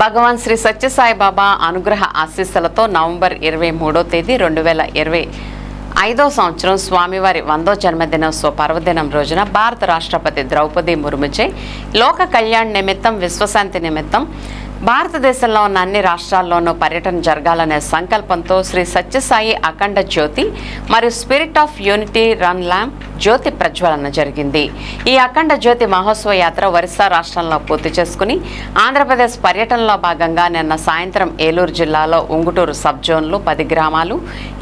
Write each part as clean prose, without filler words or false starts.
భగవాన్ శ్రీ సత్యసాయిబాబా అనుగ్రహ ఆశీస్సులతో నవంబర్ 23వ తేదీ 2025వ సంవత్సరం స్వామివారి 100వ జన్మదినోత్సవ పర్వదినం రోజున భారత రాష్ట్రపతి ద్రౌపది ముర్ముచే లోక కళ్యాణ్ నిమిత్తం విశ్వశాంతి నిమిత్తం భారతదేశంలో ఉన్న అన్ని రాష్ట్రాల్లోనూ పర్యటన జరగాలనే సంకల్పంతో శ్రీ సత్యసాయి అఖండ జ్యోతి మరియు spirit of unity run lamp జ్యోతి ప్రజ్వలన జరిగింది. ఈ అఖండ జ్యోతి మహోత్సవ యాత్ర ఒరిస్సా రాష్ట్రంలో పూర్తి చేసుకుని ఆంధ్రప్రదేశ్ పర్యటనలో భాగంగా నిన్న సాయంత్రం ఏలూరు జిల్లాలో ఉంగుటూరు సబ్ జోన్లు 10 గ్రామాలు,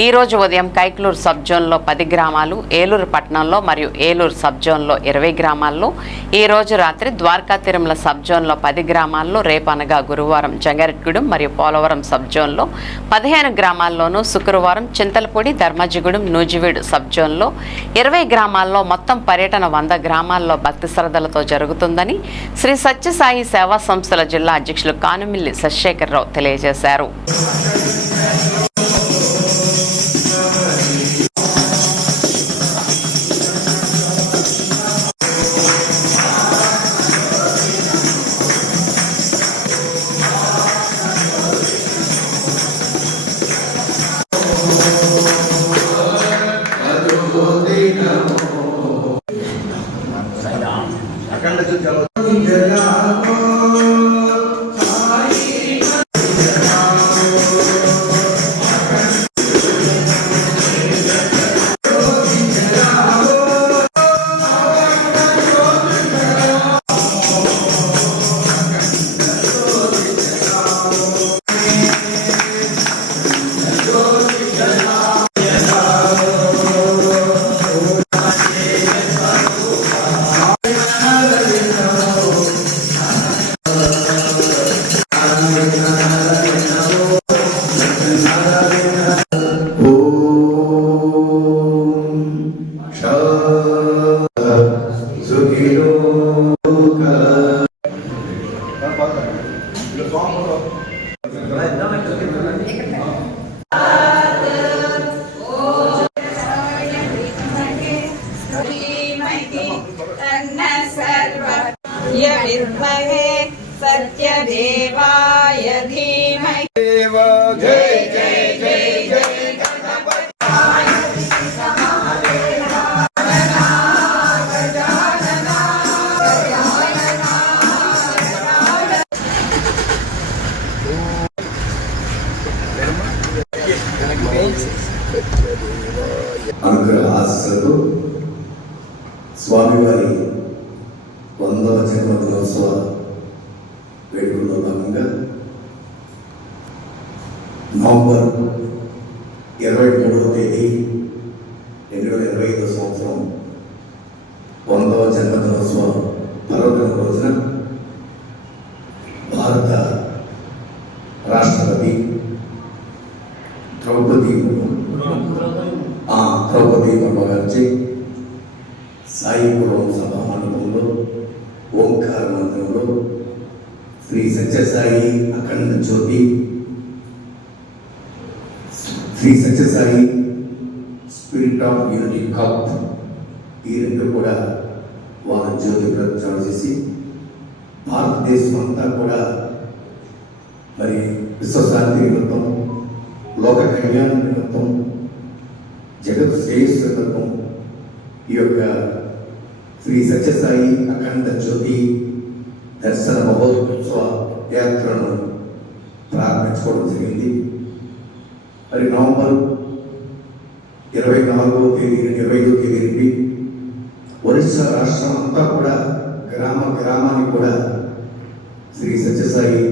ఈరోజు ఉదయం కైక్లూరు సబ్ జోన్లో 10 గ్రామాలు, ఏలూరు పట్టణంలో మరియు ఏలూరు సబ్ జోన్లో 20 గ్రామాల్లో, ఈ రోజు రాత్రి ద్వారకా తిరుమల సబ్ జోన్లో 10 గ్రామాల్లో, రేపు అనగా గురువారం జంగారెడ్డిగూడెం మరియు పోలవరం సబ్ జోన్లో 15 గ్రామాల్లోనూ, శుక్రవారం చింతలపూడి, ధర్మజిగూడెం, నూజివీడు సబ్ జోన్లో 20 గ్రామాల్లో మొత్తం పర్యటన 100 గ్రామాల్లో భక్తి శ్రద్ధలతో జరుగుతుందని శ్రీ సత్యసాయి సేవా సంస్థల జిల్లా అధ్యక్షులు కానుమిల్లి శశిశేఖరరావు తెలియజేశారు. सत्यदेवाय धीमहि जय जय जय जय అనుగ్రహ ఆశీస్సులతో స్వామివారి 100వ జన్మదినోత్సవ వేడుకల్లో భాగంగా నవంబర్ 23వ తేదీ 2025వ సంవత్సరం 100వ జన్మదినోత్సవ పర్వదినం రోజున భారత రాష్ట్రపతి ద్రౌపది ముర్ము గారి సాయిపురం సభా మండపంలో ఓంకార మందిరంలో శ్రీ సత్యసాయి అఖండ జ్యోతి, Sri Sathya Sai spirit of unity cup, ఈ రెండు కూడా వారు జ్యోతి ప్రచారం చేసి భారతదేశం అంతా కూడా మరి విశ్వశాంతి నిమిత్తం, లోక కళ్యాణ నిమిత్తం, జగత్ శ్రేయస్సు నిమిత్తం ఈ యొక్క శ్రీ సత్యసాయి అఖండ జ్యోతి దర్శన మహోత్సవ యాత్రను ప్రారంభించుకోవడం జరిగింది. మరి నవంబర్ 24వ తేదీ 25వ తేదీ నుండి ఒరిస్సా రాష్ట్రం అంతా కూడా గ్రామానికి కూడా శ్రీ సత్యసాయి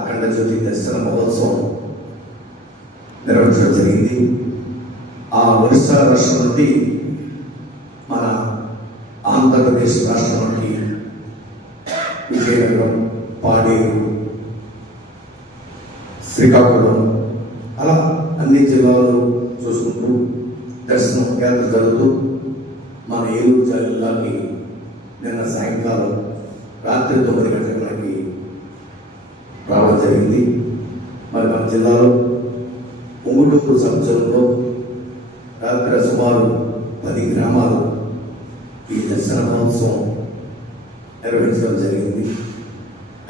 అఖండ జ్యోతి దర్శన మహోత్సవం నిర్వహించడం జరిగింది. ఆ ఒరిస్సా రాష్ట్రం నుండి మన ఆంధ్రప్రదేశ్ రాష్ట్రంలోని విజయనగరం, పాడేరు, శ్రీకాకుళం, అలా అన్ని జిల్లాలు చూసుకుంటూ దర్శనం యాత్ర జరుగుతూ మన ఏలూరు జిల్లాకి నిన్న సాయంకాలం రాత్రి 9 గంటలకి రావడం జరిగింది. మరి మన జిల్లాలో ఉంగుటూరు సబ్ జోన్లో రాత్రి సుమారు 10 గ్రామాలు ఈ దర్శన మహోత్సవం నిర్వహించడం జరిగింది.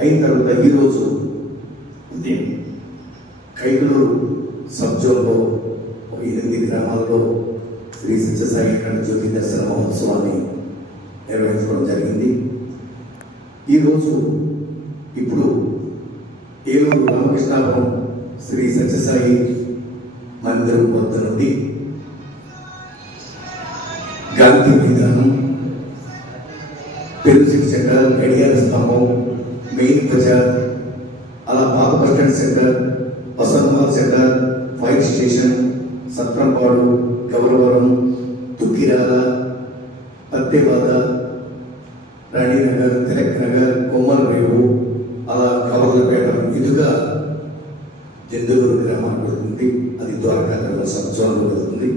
అయిన తర్వాత ఈరోజు కైకలూరు సబ్ జోన్లో ఒక 8 గ్రామాల్లో శ్రీ సత్యసాయి అఖండ జ్యోతి దర్శన మహోత్సవాన్ని నిర్వహించడం జరిగింది. ఈరోజు ఇప్పుడు ఏలూరు రామకృష్ణాపురం శ్రీ సత్యసాయి మందిరం వద్ద నుండి గాంధీ మైదానం, పెరుసిటీ సెంటర్, గడియార స్తంభం, మెయిన్ బజార్, అలా పాత bus stand centre, Vasantha Mall centre, fire station, Satrampadu, Gowravaram, Tukkirala, Pattebada, Raninagar, Tilak Nagar, Kommalarevu, అలా కవర్లపేట ఇదిగా జందులూరు గ్రామానికి వెళ్తుంది. అది ద్వారకా సబ్ జోన్లో వెళ్తుంది.